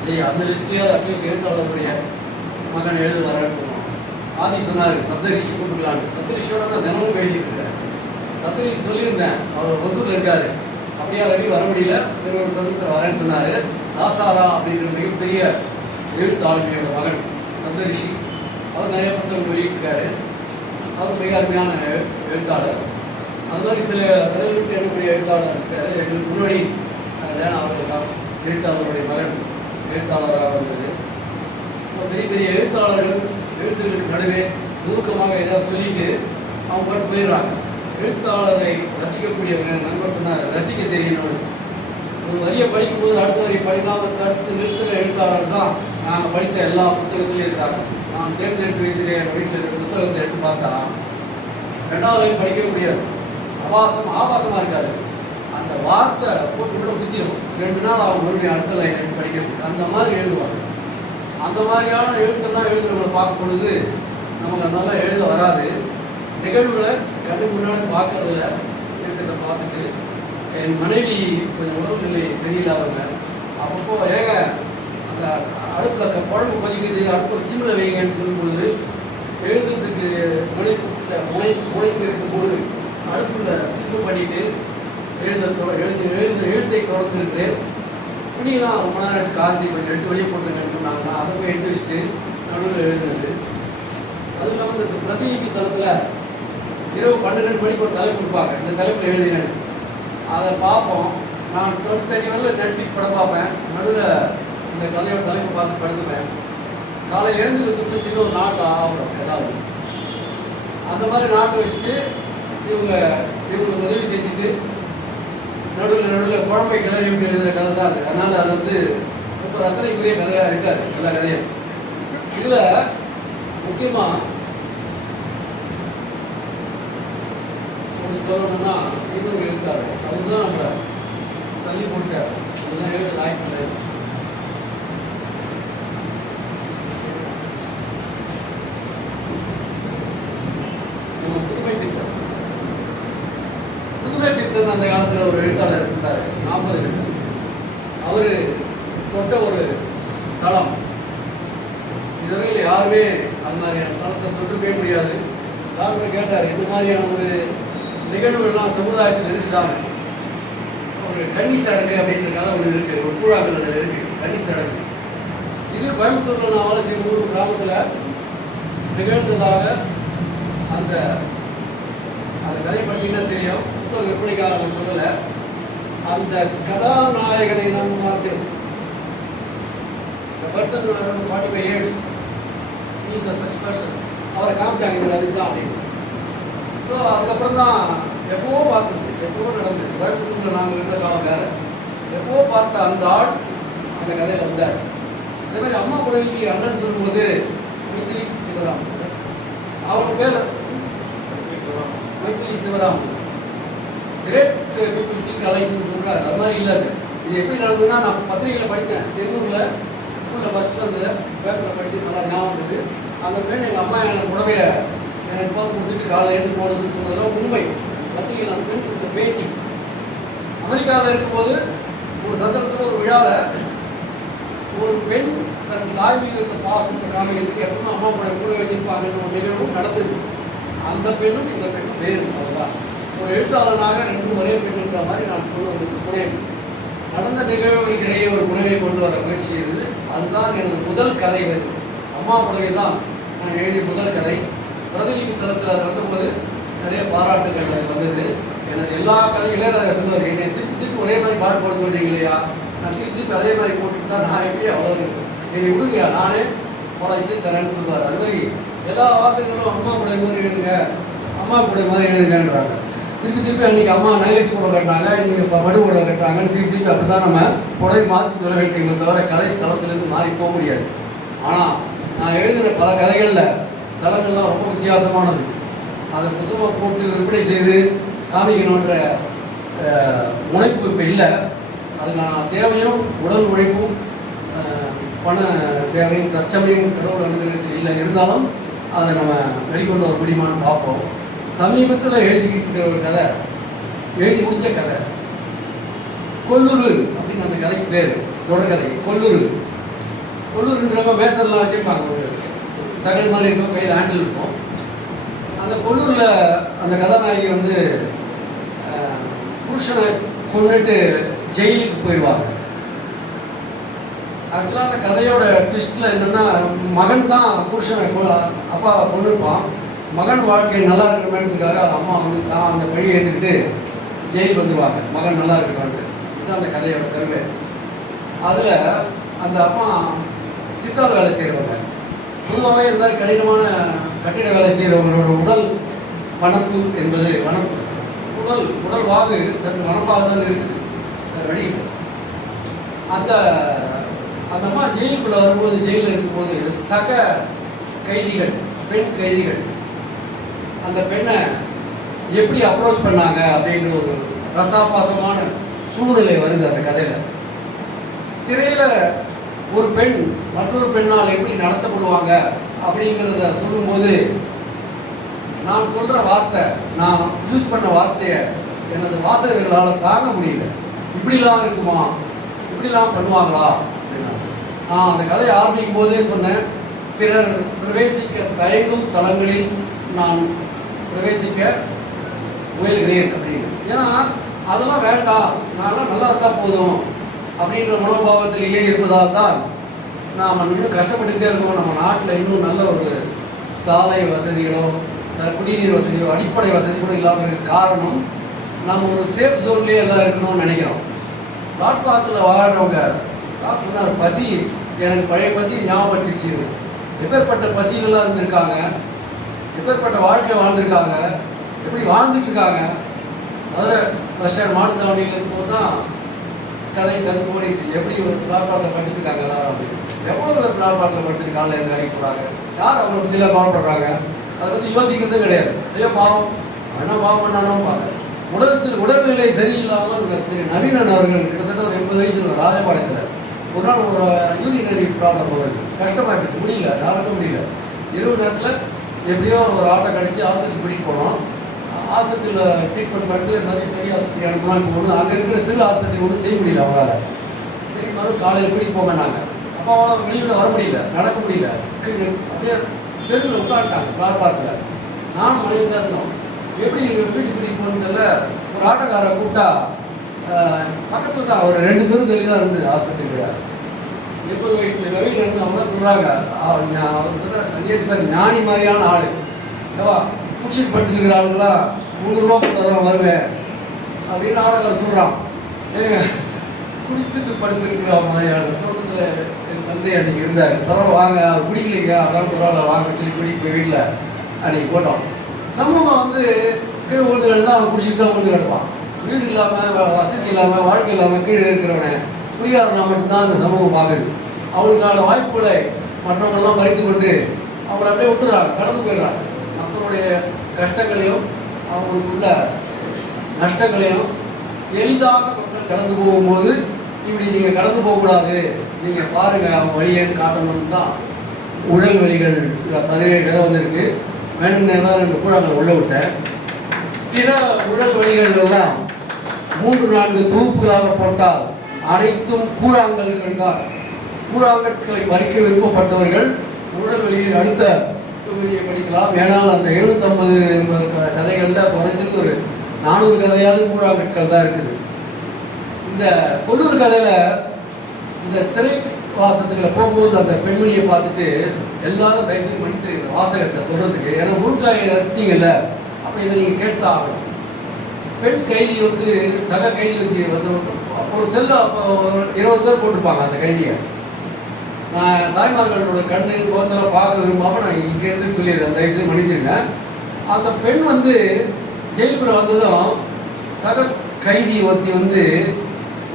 சரி, அந்த லிஸ்ட்லேயே அட்லீஸ்ட் எழுத்தாளர்களுடைய மகன் எழுத வரான்னு சொல்லுவோம். ஆதி சொன்னார் சப்தரிஷி கூப்பிட்டுக்கலான்னு. சப்தரிஷியோட நான் தினமும் பேசிட்டு இருக்கிறேன். சப்தரிஷி சொல்லியிருந்தேன், அவர் ஒசூரில் இருக்காரு. அப்படியே ரவி வர முடியல, ஒரு சமூகத்தில் வரேன்னு சொன்னார். தாசாரா அப்படின்ற மிகப்பெரிய எழுத்தாளுமையோட மகன் சப்தரிஷி. அவர் நிறைய புத்தகம் வெளியிட்டிருக்காரு. அவர் மிக அருமையான எழுத்தாளர். அது மாதிரி சில விரைவிட்டு எழுதக்கூடிய எழுத்தாளர் இருக்காரு. எங்களுக்கு முன்னாடி அவர்கள் எழுத்தாளருடைய மகன் எழுத்தாளராக வந்தது. ஸோ பெரிய பெரிய எழுத்தாளர்கள் எழுத்துக்களுக்கு நடுவே நுணுக்கமாக ஏதாவது சொல்லிட்டு அவங்க பாட்டு போயிடுறாங்க. எழுத்தாளரை ரசிக்கக்கூடியவங்க நண்பர் சொன்னார், ரசிக்க தெரியணும். ஒரு வரியை படிக்கும்போது அடுத்த வரி படிக்காமல் அடுத்து நிறுத்துகிற எழுத்தாளர் தான் நாங்கள் படித்த எல்லா புத்தகத்திலையும் இருக்கிறாங்க. நான் தேர்ந்தெடுத்து வைத்திருக்க என் வீட்டில் இருக்கிற புத்தகத்தை எடுத்து பார்த்தா 2வது வரையும் படிக்கவே முடியாது. ஆபாசமாக இருக்காது. அந்த வார்த்தை போட்டு கூட பிடிச்சிடும். 2 நாள் அவங்க மறுபடியும் அடுத்த லைன் எடுத்து படிக்கிறது. அந்த மாதிரி எழுதுவாங்க. அந்த மாதிரியான எழுத்தெல்லாம் எழுதுறவங்களை பார்க்கும் பொழுது நமக்கு நல்லா எழுத வராது. நிகழ்வுகளை கண்ணு முன்னாடி பார்க்கறதில்ல. இருக்கிறத பார்த்துட்டு என் மனைவி கொஞ்சம் உடல்நிலை சரியில்லாதவங்க. அப்பப்போ அந்த அடுப்பில் குழம்பு கொதிக்குது, அடுப்பு சிம்மில் வைங்கன்னு சொல்லும்பொழுது எழுதுறதுக்கு முனைப்பு இருக்கும்பொழுது அடுப்பில் சிம்மு பண்ணிட்டு எழுத்தை தொடர்ந்துருக்கிறேன். துணியெல்லாம் ரொம்ப நேரம் வச்சு காஞ்சி கொஞ்சம் எடுத்து வெளியே போட்டுருங்கன்னு சொன்னாங்கன்னா அதை போய் எடுத்து வச்சுட்டு நடுவில் எழுதுறது. அது இல்லாமல் இந்த பிரதிநிதி தளத்தில் இரவு 12 மணிக்கு ஒரு தலைப்பு கொடுப்பாங்க, இந்த தலைப்பில் எழுதுங்க. அதை பார்ப்போம். நான் 20:30 நெட்ஃப்ளிக்ஸ் படம் பார்ப்பேன். நடுவில் இந்த கதையோட தலைப்பு பார்த்து படுத்துப்பேன். காலையில் எழுந்துக்கிறதுக்கு சின்ன ஒரு நாட்டு ஆகணும் ஏதாவது. அந்த மாதிரி நாட்டு வச்சுட்டு இவங்களுக்கு உதவி செஞ்சுட்டு நடுவில் குழம்பை கிளறி விட்டு எழுதுகிற கதை தான் அது. அதனால் அது வந்து ரொம்ப ரசனைக்குரிய கதையாக இருக்காது எல்லா கதையும். இதில் முக்கியமாக சொல்லணும்னா இன்னொரு எழுத்தாரு, அதுதான் நம்ம தள்ளி போட்டார். இதெல்லாம் எழுத லாய்க்கு புதுமை பித்தன் அந்த காலத்தில் ஒரு எழுத்தாளர் இருந்தார், 40 அவர் தொட்ட ஒரு தளம். இதுவரையில் யாருமே அந்த மாதிரியான தளத்தை தொட்டுக்கவே முடியாது. டாக்டர் கேட்டார், இந்த மாதிரியான ஒரு நிகழ்வுகள்லாம் சமுதாயத்தில் இருக்குதாங்க. ஒரு கன்னி சடங்கு அப்படின்றதுனால ஒன்று இருக்குது, ஒரு கூழாக்கள் அதில் இருக்குது, கன்னி சடங்கு. இது கோயம்புத்தூரில் நான் வளர்ச்சி ஊர் கிராமத்தில் நிகழ்ந்ததாக அந்த கதை பார்த்தீங்கன்னா தெரியும். புத்தகம் விற்பனைக்காக நான் சொல்லலை. அந்த கதாநாயகனை நான் பார்த்தேன். Person 45 years is a such person. அவரை காமிச்சாங்க அதுக்கு தான் அப்படின்னு. ஸோ அதுக்கப்புறம் தான் எப்போவோ பார்த்தது, எப்போவோ நடந்தது. கோயம்புத்தூரில் நாங்கள் இருந்த காலம் வேறு. எப்போவோ பார்த்த அந்த ஆள் அந்த கதையில் வந்தார். அதே மாதிரி அம்மா புடவைக்கு அண்ணன் சொல்லும்போது மைத்திலி சிவராம், அவங்க பேர் Maithili Sivaram, great people think அலைக்ஸ்ன்னு சொல்கிறார். அது மாதிரி இல்லாது. இது எப்படி நடந்ததுன்னா, நான் பத்திரிகையில் படித்தேன். தென்னூரில் ஸ்கூலில் ஃபஸ்ட்டு அந்த பேப்பரில் படித்து நல்லா ஞாபகம் இருந்தது. அந்த பெண் எங்கள் அம்மா எனக்கு புடவையை எனக்கு பார்த்து கொடுத்துட்டு காலையில் எழுந்து போனதுன்னு சொன்னதெல்லாம் உண்மை. பத்திரிகையில் அந்த பெண் கொடுத்த பேட்டி. அமெரிக்காவில் இருக்கும்போது ஒரு சந்தர்ப்பத்தில் ஒரு விழாவில் ஒரு பெண் தன் தாய் மீது இருந்த பாசத்தை காமிக்கிறதுக்கு எப்பவுமே அம்மா கூட வச்சிருப்பாங்கன்னு ஒரு நிகழ்வும் நடந்தது. அந்த பெண்ணும் இந்த பெண்ணும் வேறு. அதுதான் ஒரு எழுத்தாளனாக ரெண்டு ஒரே பெண் இருக்கிற மாதிரி நான் கொண்டு வந்தது புனைவு. நடந்த நிகழ்வுகளுக்கிடையே ஒரு புனைவை கொண்டு வர முயற்சி செய்தது. அதுதான் எனது முதல் கதைகள். அம்மா புனைவை தான் நான் எழுதிய முதல் கதை. பிரதிநிதி தளத்தில் அது வந்தபோது நிறைய பாராட்டுகள் வந்தது. எனது எல்லா கதைகளையும் சொல்லுவார், என்னை திருப்பி திருப்பி ஒரே மாதிரி பாட்டு போட சொல்றீங்க இல்லையா, நான் திருப்பி திருப்பி அதே மாதிரி போட்டுட்டு தான் நான் எப்படி அவ்வளோ என்னை விடுங்கயா நானே போட இசை தரேன்னு சொல்லுவார். அது மாதிரி எல்லா வார்த்தைகளும் அம்மா புடவை மாதிரி எழுதுங்க, அம்மா புடவை மாதிரி எழுதுங்கன்றாங்க. திருப்பி திருப்பி அன்றைக்கி அம்மா நைலேஸ் போட கட்டாங்க, இன்றைக்கி இப்போ மடு போட கட்டுறாங்கன்னு திருப்பி திருப்பி அப்படி தான் நம்ம புடவை மாற்றி சொல்ல வேண்டியதை தவிர கதை தளத்திலேருந்து மாறி போக முடியாது. ஆனால் நான் எழுதுகிற பல கதைகளில் தளங்கள்லாம் ரொம்ப வித்தியாசமானது. அதை புத்தகமாக போட்டு விற்பனை செய்து காமிக்கணுன்ற முனைப்பு இப்போ இல்லை. அது நான் தேவையும் உடல் உழைப்பும் பண தேவையும் தற்சமயம் கடவுள் அனுகிரகத்தில் இல்லை. இருந்தாலும் அதை நம்ம வெளிக்கொண்டு வர முடியுமான்னு பார்ப்போம். சமீபத்தில் எழுதிக்கிட்டு இருக்கிற ஒரு கதை, எழுதி முடித்த கதை கொல்லூரு அப்படின்னு அந்த கதைக்கு பேர். தொடர்கதை கொல்லூரு. கொல்லூருன்றவங்க மேசர்லாம் வச்சுருப்பாங்க, ஒரு தகடு மாதிரி இருக்கும், கையில் ஹேண்டில் இருக்கும். அந்த கொல்லூரில் அந்த கதாநாயகி வந்து புருஷனை கொண்டுட்டு ஜெயிலுக்கு போயிடுவாங்க. ஆக்சுவலாக அந்த கதையோட ட்விஸ்டில் என்னென்னா, மகன் தான் புருஷனை அப்பா கொண்டு இருப்பான். மகன் வாழ்க்கை நல்லா இருக்கணுன்றதுக்காக அம்மா வந்து தான் அந்த வழி ஏற்றுக்கிட்டு ஜெயில் வந்துடுவாங்க, மகன் நல்லா இருக்கணும்ட்டு. இதுதான் அந்த கதையோட கருவை. அதில் அந்த அம்மா சித்தால் வேலை செய்கிறவங்க. பொதுவாகவே இந்த மாதிரி கடினமான கட்டிட வேலை செய்கிறவங்களோட உடல் வனப்பு என்பது உடல் வாகு சற்று வனப்பாக தான் இருக்குது. வழி அந்த அம்மா ஜெயிலுக்குள்ளே வரும்போது, ஜெயிலில் இருக்கும்போது சக கைதிகள், பெண் கைதிகள் அந்த பெண்ணை எப்படி அப்ரோச் பண்ணாங்க அப்படின்ற ஒரு ரசாபாசமான சூழ்நிலை வருது அந்த கதையில். சிறையில் ஒரு பெண் மற்றொரு பெண்ணால் எப்படி நடத்தப்படுவாங்க அப்படிங்கிறத சொல்லும்போது, நான் சொல்கிற வார்த்தை, நான் யூஸ் பண்ண வார்த்தையை எனது வாசகர்களால் தாங்க முடியல. இப்படிலாம் இருக்குமா, இப்படிலாம் பண்ணுவாங்களா அப்படின்னா. நான் அந்த கதையை ஆரம்பிக்கும் போதே சொன்னேன், பிறர் பிரவேசிக்க தயங்கும் தளங்களில் நான் பிரவேசிக்க முயல்கிறேன் அப்படின்னு. ஏன்னா அதெல்லாம் வேண்டாம், நான்லாம் நல்லா இருந்தால் போதும் அப்படின்ற மனோபாவத்திலேயே இருப்பதால் தான் நாம் இன்னும் கஷ்டப்பட்டுக்கிட்டே இருக்கோம். நம்ம நாட்டில் இன்னும் நல்ல ஒரு சாலை வசதிகளோ குடிநீர் வசதியோ அடிப்படை வசதி கூட இல்லாமல் இருக்க காரணம், நம்ம ஒரு சேஃப் ஜோன்லேயே எல்லாம் இருக்கணும்னு நினைக்கிறோம். பிளாட்பாரத்தில் வாழ்கிறவங்க சொன்னார், பசி எனக்கு பழைய பசி ஞாபகப்படுத்திச்சு. எப்பேற்பட்ட பசிகள்லாம் இருந்திருக்காங்க, எப்பேற்பட்ட வாழ்க்கையை வாழ்ந்திருக்காங்க, எப்படி வாழ்ந்துட்டு இருக்காங்க. அதில் பஸ் ஸ்டாண்ட் மாட்டுத்தாவணியில் இருக்கும்போது தான் கதை ஓடிச்சு. எப்படி ஒரு பிளாட்பாரத்தில் படுத்துருக்காங்க எல்லாரும் அப்படின்னு. எவ்வளோ பேர் பிளாட்பாரத்தில் படுத்துருக்காங்க, எந்த வேலைக்கு போகிறாங்க, யார் அவங்களை பற்றிலாம் கவலைப்படுறாங்க, அதை பற்றி யோசிக்கிறதே கிடையாது. ஐயோ பாவம் அண்ணா பாவம் பண்ணானோ பாரு. உடல்நிலை சரியில்லாமல் திரு நவீனன் அவர்கள் கிட்டத்தட்ட ஒரு 80 வயசு இருக்கும், ராஜபாளையத்தில். ஒரு நாள் ஒரு யூரினரி ப்ராப்ளம் வருது, கஷ்டமாகிடுச்சு, முடியல, யாருக்கும் முடியல. இரவு நேரத்தில் எப்படியோ ஒரு ஆட்டோ கிடச்சி ஆஸ்பத்திரி கூட்டிகிட்டு போனோம். ஆஸ்பத்திரியில் ட்ரீட்மெண்ட் பண்ணிட்டு நிறைய பெரிய ஆஸ்பத்திரி அனுப்பலான்னு போகணும். அங்கே இருக்கிற சிறு ஆஸ்பத்திரி ஒன்றும் செய்ய முடியல அவங்களால. சரி மறுபடியும் காலையில் கூட்டிகிட்டு போங்கன்னாங்க. அப்போ அவங்களால வெளியில் வர முடியல, நடக்க முடியல, அப்படியே தெருவில் உட்காந்துட்டாங்க பிளாட்பாரத்தில். நானும் மனைவி தான் இருந்தோம். எப்படி வீட்டுக்கு கூட்டிகிட்டு போனதில்ல. ஒரு ஆட்டோக்காரை கூப்பிட்டா பக்கத்தில் தான் ஒரு 2 தெரு தெளிவாக தான் இருந்தது ஆஸ்பத்திரியில். 70 வயசு ரவியில் இருந்து அவங்க சொல்கிறாங்க, அவர் சொல்கிற சந்தேஷ் பேர் ஞானி மாதிரியான ஆள். ஏவா குடிச்சிட்டு படுத்துருக்கிற ஆளுங்களாம் 300 ரூபா கொடுத்தா தான் வருவேன் அப்படின்னு ஆட்டோக்காரர் சொல்கிறான். ஏங்க குடித்துட்டு படுத்துருக்கிற மாதிரியான தோட்டத்தில் என் தந்தை அன்றைக்கி இருந்தார். பரவாயில்ல வாங்க, அவர் குடிக்கலைங்க, அதெல்லாம் பரவாயில்ல வாங்க சொல்லி குடிக்க போய் வீட்டில் அன்றைக்கி போட்டோம். சமூகம் வந்து கீழே விழுந்துகள் தான் அவன் குடிச்சிட்டு தான் விழுந்து கிடப்பான். வீடு இல்லாமல், வசதி இல்லாமல், வாழ்க்கை இல்லாமல் கீழே இருக்கிறவனை குடிகாரனா மட்டும்தான் அந்த சமூகம் பார்க்குது. அவளுக்கான வாய்ப்புகளை மற்றவங்கெல்லாம் பறித்து கொண்டு அவங்கள அப்படியே விட்டுறாங்க, கடந்து போயிடுறாங்க. மக்களுடைய கஷ்டங்களையும் அவங்களுக்குள்ள நஷ்டங்களையும் எளிதாக மக்கள் கடந்து போகும்போது இப்படி நீங்கள் கடந்து போகக்கூடாது, நீங்கள் பாருங்கள் அவங்க வழியேன்னு காட்டணும்னு தான் உடல் வலிகள் 17 இடம் வந்திருக்கு. வேணும் நேரம் 2 கூழாங்கல் உள்ள விட்டேன். பிற உடல் வலிகள் எல்லாம் 3-4 தொகுப்புகளாக போட்டால் அனைத்தும் கூழாங்கல்கள் தான். கூழாங்கற்களை வலிக்க விருப்பப்பட்டவர்கள் உடல் வலியில் அடுத்த தொகுதியை படிக்கலாம். ஏன்னால் அந்த 750 கதைகளில் குறைஞ்சது ஒரு 400 கதையாவது கூழாங்கற்கள் தான் இருக்குது. இந்த கொல்லூர் கதையில் இந்த சிறை வாசத்துக்களை போகும்போது அந்த பெண்மணியை பார்த்துட்டு எல்லாரும் தயவுசெய்து பண்ணிட்டு வாசகத்தை சொல்கிறதுக்கு, ஏன்னா முழுக்காயை ரசிச்சிங்கல்ல, அப்போ இதை நீங்கள் கேட்டு ஆகணும். பெண் கைதி வந்து சக கைதி வந்து ஒரு செல்ல 20 பேர் போட்டிருப்பாங்க அந்த கைதியை. நான் தாய்மார்களோட கண்ணு கோத்தெல்லாம் பார்க்க விரும்பாமல் நான் இங்கேருந்து சொல்லிடுறேன், தயவுசெய்து மன்னிச்சிருங்க. அந்த பெண் வந்து ஜெயிலுக்குள்ள வந்ததும் சக கைதி ஒருத்தி வந்து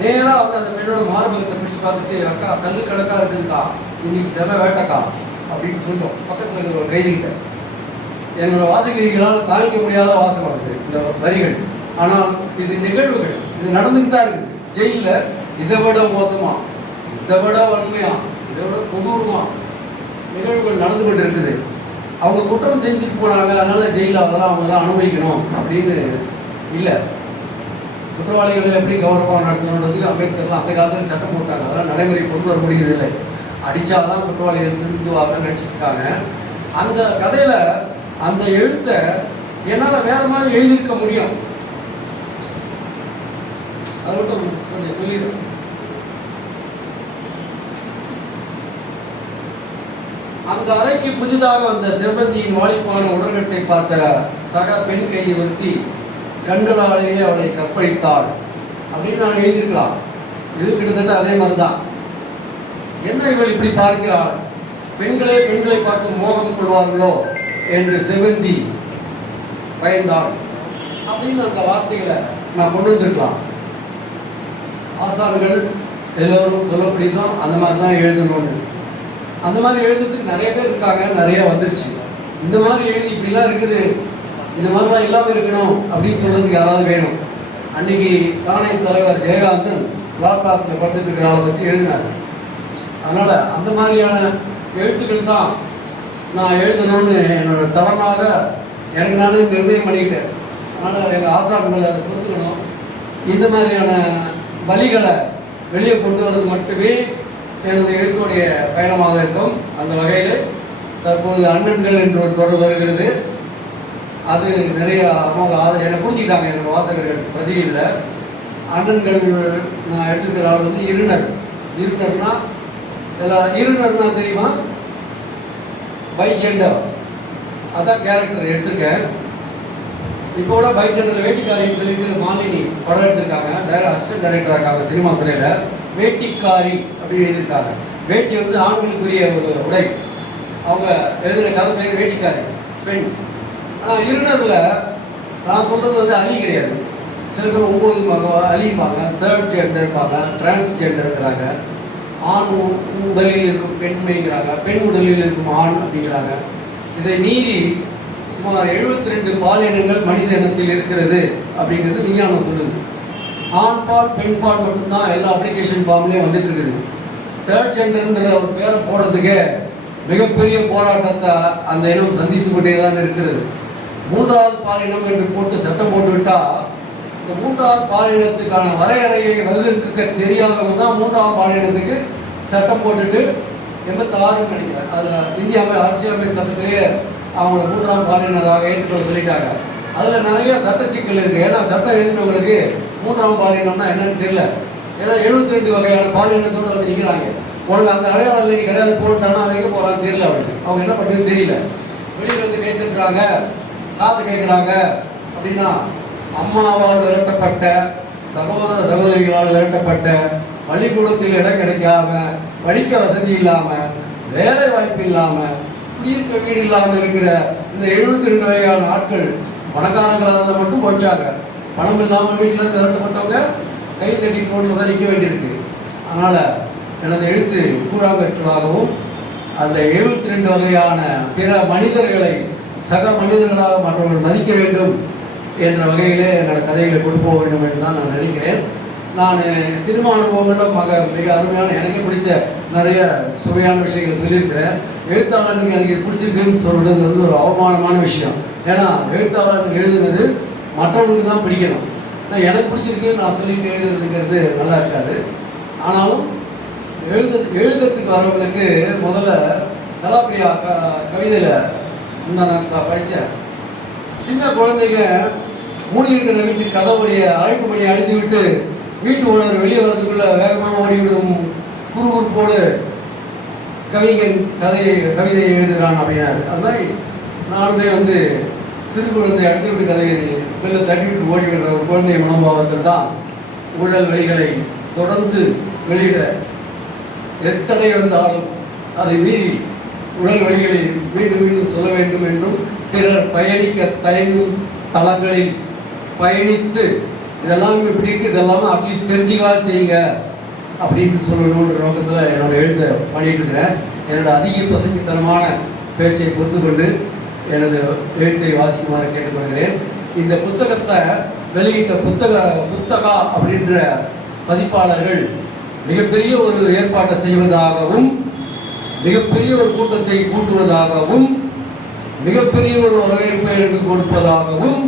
நேராக வந்து அந்த பெண்ணோட மார்பகத்தை பிடிச்சி பார்த்துட்டு, அக்கா கல்லு கணக்காக இருக்குதுக்கா, இன்னைக்கு செம வேட்டக்கா அப்படின்னு சொல்லுவோம் பக்கத்தில் இருக்கிற ஒரு கைதிகிட்ட. என்னோட வாசகர்களால் தாங்கிக்க முடியாத வாசகம் இருக்குது இந்த வரிகள். ஆனால் இது நிகழ்வுகள், இது நடந்துட்டு தான் இருக்குது. ஜெயிலில் இதை விட மோசமா, இதை விட வன்மையா, இதை விட கொடூரமா நிகழ்வுகள் நடந்து கொண்டு இருக்குது. அவங்க குற்றம் செஞ்சுட்டு போனாங்க, அதனால ஜெயிலில் அதெல்லாம் அவங்க தான் அனுபவிக்கணும் அப்படின்னு இல்லை. குற்றவாளிகளை எப்படி கௌரவமாக நடத்தணுன்றதுக்கு அம்பேத்கர்லாம் அந்த காலத்தில் சட்டம் போட்டாங்க. அதெல்லாம் நடைமுறை கொண்டு வர முடியதில்லை. அடித்தாதான் குற்றவாளிகள் திருந்துவாங்க நினச்சிருக்காங்க. அந்த கதையில் அந்த எழுத்தை என்னால் வேற மாதிரி எழுதியிருக்க முடியும். அதை மட்டும் கொஞ்சம் சொல்லிடுறேன். அந்த அறைக்கு புதிதாக வந்த செவ்வந்தியின் வாலிப்பான உடற்கட்டை பார்த்த சக பெண் கைதி ஒருத்தி கண்களாலேயே அவளை கற்பழித்தாள் அப்படின்னு நான் எழுதியிருக்கலாம். இது கிட்டத்தட்ட அதே மாதிரி தான். என்ன இவள் இப்படி பார்க்கிறாள், பெண்களை பார்த்து மோகம் கொள்வார்களோ என்று செவ்வந்தி பயந்தாள் அப்படின்னு அந்த வார்த்தைகளை நான் கொண்டு வந்திருக்கலாம். ஆசான்கள் எல்லோரும் சொல்லப்படிதான் அந்த மாதிரி தான் எழுதணும்னு. அந்த மாதிரி எழுதுறதுக்கு நிறைய பேர் இருக்காங்க, நிறைய வந்துருச்சு. இந்த மாதிரி எழுதி இப்படிலாம் இருக்குது, இந்த மாதிரிலாம் இல்லாமல் இருக்கணும் அப்படின்னு சொல்றதுக்கு யாராவது வேணும். அன்னைக்கு தானே தலைவர் ஜெயகாந்தன் பிளாட்பாரத்தில் படுத்துட்டு இருக்கிறாளை பற்றி எழுதினார். அதனால அந்த மாதிரியான எழுத்துக்கள் தான் நான் எழுதணும்னு என்னோட தவறாக எனக்கு நானே நிர்ணயம் பண்ணிக்கிட்டேன். அதனால் எங்கள் ஆசான்களை அதை கொடுத்துக்கணும். இந்த மாதிரியான வழிகளை வெளியே கொண்டு வருவது மட்டுமே எனது எழுத்துடைய பயணமாக இருக்கும். அந்த வகையில் தற்போது அண்ணன்கள் என்ற ஒரு தொடர் வருகிறது. அது நிறைய அவங்க என்னை புரிஞ்சுக்கிட்டாங்க என்னோட வாசகர்கள் பிரதியில். அண்ணன்கள் நான் எடுத்துக்கிற ஆள் வந்து இருநர்னா இருநர்னா தெரியுமா, பை ஜெண்டர், அதான் கேரக்டர் எடுத்திருக்கேன். இப்போ கூட பை ஜெண்டரில் வேட்டிக்காரின்னு சொல்லிட்டு மாலினி படம் எடுத்திருக்காங்க. அசிஸ்டன்ட் டைரக்டராக இருக்காங்க சினிமா துறையில். வேட்டிக்காரி அப்படின்னு எழுதியிருக்காங்க. வேட்டி வந்து ஆண்களுக்குரிய ஒரு உடை. அவங்க எழுதுகிற கதை பேர் வேட்டிக்காரி, பெண். ஆனால் இருநரில் நான் சொல்கிறது வந்து அலி கிடையாது. சில பேர் 9 அலிப்பாங்க, தேர்ட் ஜெண்டர் இருப்பாங்க, டிரான்ஸ்ஜெண்டர் இருக்கிறாங்க. ஆண் உடலில் இருக்கும் பெண்மைங்கிறாங்க, பெண் உடலில் இருக்கும் ஆண் அப்படிங்கிறாங்க. இதை மீறி சுமார் 72 பாலினங்கள் மனித இனத்தில் இருக்கிறது அப்படிங்கிறது விஞ்ஞானம் சொல்லுது. ஆண் பால் பெண் பால் மட்டும்தான் எல்லா அப்ளிகேஷன் ஃபார்ம்லேயும் வந்துட்டு இருக்குது. தேர்ட் ஜெண்டர்ன்ற ஒரு பேரை போடுறதுக்கே மிகப்பெரிய போராட்டத்தை அந்த இனம் சந்தித்து கொண்டே தான் இருக்கிறது. 3வது பாலினம் என்று போட்டு சட்டம் போட்டு விட்டால் இந்த 3வது பாலினத்துக்கான வரையறையை வகுக்க தெரியாதவங்க தான் 3வது பாலினத்துக்கு சட்டம் போட்டுட்டு 86 நினைக்கிறேன். அதில் இந்தியாவில் அரசியலமைப்பு சட்டத்திலேயே அவங்கள 3வது பாலினராக ஏற்றுக்கொள்ள சொல்லிட்டாங்க. அதில் நிறைய சட்ட சிக்கல் இருக்குது. ஏன்னா சட்டம் எழுதினவங்களுக்கு 3வது பாலினம்னா என்னன்னு தெரியல. ஏன்னா 72 வகையான பாலினத்தோடு வந்து நிற்கிறாங்க. உனக்கு அந்த அடையாளம் இல்லை, நீ கிடையாது போட்டானா அவங்க எங்கே போகிறான்னு தெரியல. அவங்களுக்கு அவங்க என்ன பண்ணுறதுன்னு தெரியல. வெளியில் வந்து கேட்டுக்கிறாங்க, காற்று கேட்குறாங்க. அப்படின்னா அம்மாவால் விரட்டப்பட்ட, சகோதர சகோதரிகளால் விரட்டப்பட்ட, பள்ளிக்கூடத்தில் இடம் கிடைக்காம, படிக்க வசதி இல்லாமல், வேலை வாய்ப்பு இல்லாமல், குடியிருக்க வீடு இல்லாமல் இருக்கிற இந்த 72 வகையான ஆட்கள் பணக்காரங்களாக இருந்தால் மட்டும் போச்சாங்க. பணம் இல்லாமல் வீட்டில் திரட்டப்பட்டவங்க கை தட்டி போட்டு தான் நிற்க வேண்டியிருக்கு. அதனால் எனது எழுத்து கூழாங்கற்களாகவும் அந்த 72 வகையான பிற மனிதர்களை சக மனிதர்களாக மற்றவர்கள் மதிக்க வேண்டும் என்ற வகையிலே என்னோட கதைகளை கொண்டு போக வேண்டும் என்று தான் நான் நினைக்கிறேன். நான் சினிமா அனுபவங்களில் மிக அருமையான எனக்கு பிடிச்ச நிறைய சுவையான விஷயங்கள் சொல்லியிருக்கிறேன். எழுத்தாளனுக்கு எனக்கு இது பிடிச்சிருக்குன்னு சொல்கிறது வந்து ஒரு அவமானமான விஷயம். ஏன்னா எழுத்தாளன் எழுதுனது மற்றவங்களுக்கு தான் பிடிக்கணும். ஆனால் எனக்கு பிடிச்சிருக்குன்னு நான் சொல்லிட்டு எழுதுறதுங்கிறது நல்லா இருக்காது. ஆனாலும் எழுதுறதுக்கு வரவங்களுக்கு முதல்ல கலாப்பிரியா கவிதையில் நான் படித்தேன். சின்ன குழந்தைங்க மூடி இருக்கிற வீட்டு கதவுடைய அழைப்பு மணியை அழித்து விட்டு வீட்டு ஓனர் வெளியே வரதுக்குள்ள வேகமாக ஓடிவிடும் குறுகுறுப்போடு கவிஞன் கவிதை எழுதுகிறான் அப்படின்னாரு. அது மாதிரி நானுமே வந்து சிறு குழந்தை அடுத்து விட்டு கதையை வெளில தட்டி விட்டு ஓடிவிடுற ஒரு குழந்தை மனோபாவத்தில் தான் ஊழல் வழிகளை தொடர்ந்து வெளியிட எத்தனை இருந்தாலும் அதை மீறி உடல் வழிகளை மீண்டும் மீண்டும் சொல்ல வேண்டும் என்றும் பிறர் பயணிக்க தயங்கும் தளங்களில் பயணித்து இதெல்லாம் இப்படி இருக்கு, இதெல்லாமே அட்லீஸ்ட் தெரிஞ்சுக்கலாம் செய்யுங்க அப்படின்னு சொல்லணுன்ற நோக்கத்தில் என்னோட எழுத்தை பண்ணிட்டு இருக்கிறேன். என்னோட அதிக பசங்கித்தனமான பேச்சை பொறுத்து கொண்டு எனது எழுத்தை வாசிக்குமாறு கேட்டுக்கொள்கிறேன். இந்த புத்தகத்தை வெளியிட்ட புத்தகா அப்படின்ற பதிப்பாளர்கள் மிகப்பெரிய ஒரு ஏற்பாட்டை செய்வதாகவும் மிகப்பெரிய ஒரு கூட்டத்தை கூட்டுவதாகவும் மிகப்பெரிய ஒரு வரவேற்பை எனக்கு கொடுப்பதாகவும்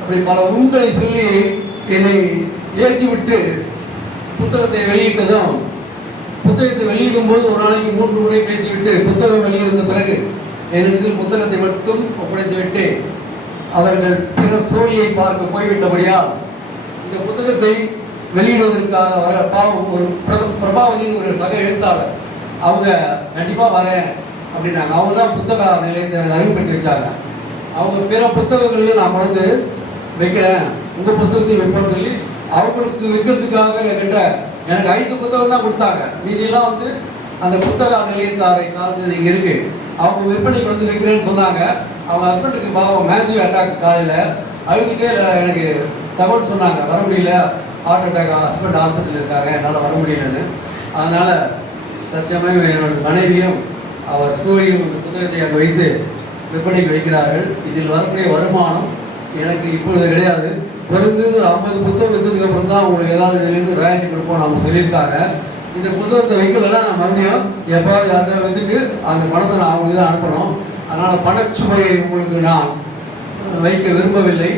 அப்படி பல உண்களை சொல்லி என்னை ஏற்றிவிட்டு புத்தகத்தை வெளியிட்டதும், புத்தகத்தை வெளியிடும் போது ஒரு நாளைக்கு 3 முறை பேசிவிட்டு புத்தகம் வெளியிடுந்த பிறகு என்னிடத்தில் புத்தகத்தை மட்டும் ஒப்படைத்துவிட்டு அவர்கள் பிற சோழியை பார்க்க போய்விட்டபடியால் இந்த புத்தகத்தை வெளியிடுவதற்காக வர பாவம் ஒரு பிரபாவதியின் ஒரு சக எழுத்தாளர் அவங்க கண்டிப்பாக வரேன் அப்படின்னாங்க. அவங்க தான் புத்தக நிலையத்தை அறிமுகப்படுத்தி வச்சாங்க. அவங்க பிற புத்தகங்களையும் நான் வந்து வைக்கிறேன், உங்கள் புத்தகத்தையும் வைப்பேன்னு சொல்லி அவங்களுக்கு விற்கிறதுக்காக என்கிட்ட எனக்கு 5 புத்தகம் தான் கொடுத்தாங்க. மீதியெல்லாம் வந்து அந்த புத்தக நிலையத்தாரை சார்ந்தது இங்கே இருக்கு. அவங்க விற்பனைக்கு வந்து விற்கிறேன்னு சொன்னாங்க. அவங்க ஹஸ்பண்டுக்கு பாவம் மேசிவ் அட்டாக் காலையில் அழுதுகிட்டே எனக்கு தகவல் சொன்னாங்க, வர முடியல, ஹார்ட் அட்டாக், ஹஸ்பண்ட் ஆஸ்பத்திரியில் இருக்காங்க, என்னால் வர முடியலன்னு. அதனால் தற்சமயம் என்னோட மனைவியும் அவர் ஸ்கூலையும் புத்தகத்தை அங்கே வைத்து விற்பனைக்கு வைக்கிறார்கள். இதில் வரக்கூடிய வருமானம் எனக்கு இப்பொழுது கிடையாது. குறைந்து 50 புத்தகம் வைத்ததுக்கு அப்புறம் தான் உங்களுக்கு ஏதாவது இதுலேருந்து ராயல்டி கொடுப்போம் அவங்க சொல்லியிருக்காங்க. இந்த புத்தகத்தை வைக்கலன்னா நான் மறுபடியும் எப்பாவது யாருக்காவது வச்சுட்டு அந்த பணத்தை நான் அவங்களுக்கு தான் அனுப்பணும். அதனால் பணச்சுமையை உங்களுக்கு நான் வைக்க விரும்பவில்லை.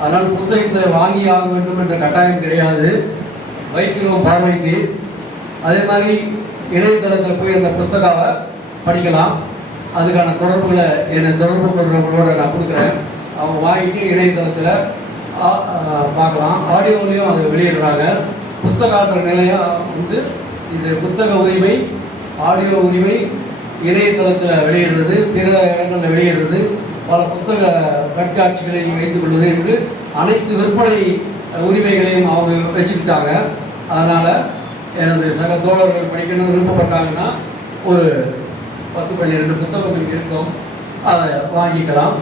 அதனால் புத்தகத்தை வாங்கி ஆக வேண்டும் என்ற கட்டாயம் கிடையாது, வைக்கிறோம் பார்வைக்கு. அதே மாதிரி இணையதளத்தில் போய் அந்த புத்தகாவை படிக்கலாம். அதுக்கான தொடர்புகளை என்னை தொடர்பு கொள்றவங்களோட நான் கொடுக்குறேன். அவங்க வாங்கிட்டு இணையதளத்தில் பார்க்கலாம். ஆடியோவிலையும் அதை வெளியிடுறாங்க. புத்தகாற்ற நிலையம் வந்து இது புத்தக உரிமை, ஆடியோ உரிமை, இணையதளத்தில் வெளியிடுறது, பிற இடங்களில் வெளியிடுறது, பல புத்தக கண்காட்சிகளை வைத்துக் கொள்வது என்று அனைத்து விற்பனை உரிமைகளையும் அவங்க வச்சுக்கிட்டாங்க. அதனால் எனது சக தோழர்கள் படிக்கணும்னு விருப்பப்பட்டாங்கன்னா ஒரு 10-12 புத்தகம் இருக்கும், அதை வாங்கிக்கலாம்.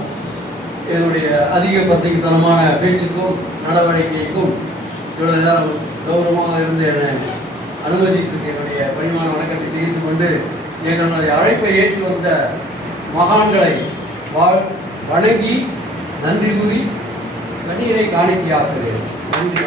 என்னுடைய அதிக பசங்கித்தனமான பேச்சுக்கும் நடவடிக்கைக்கும் இவ்வளோ நேரம் கௌரவமாக இருந்து என்னை அனுமதித்திருக்க என்னுடைய பணிமான வணக்கத்தை தெரிவித்துக் கொண்டு எங்களுடைய அழைப்பை ஏற்று வந்த மகான்களை வணங்கி நன்றி கூறி கண்ணீரை காணிக்கையாக்குகிறேன். நன்றி.